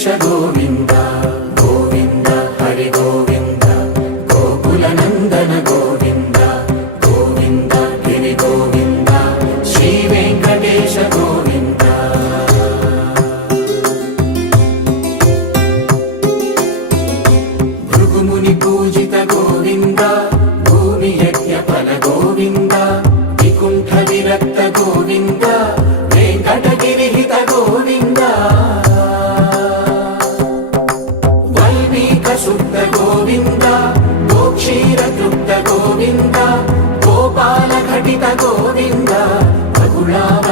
वेङ्कटेश गोविन्द गोविन्द हरि गोविन्द गोकुलनन्दन गोविन्द गोविन्द गिरि गोविन्द श्री वेङ्कटेश गोविन्द भृगुमुनि पूजित गोविन्द भूमि यज्ञफल गोविन्द विकुण्ठ विरक्त गोविन्द वेङ्कटगिरिहित गोविन्द वल्मीकसुप्त गोविन्द गोक्षीरतृप्त गोविन्द गोपालघटित गोविन्द बकुलाव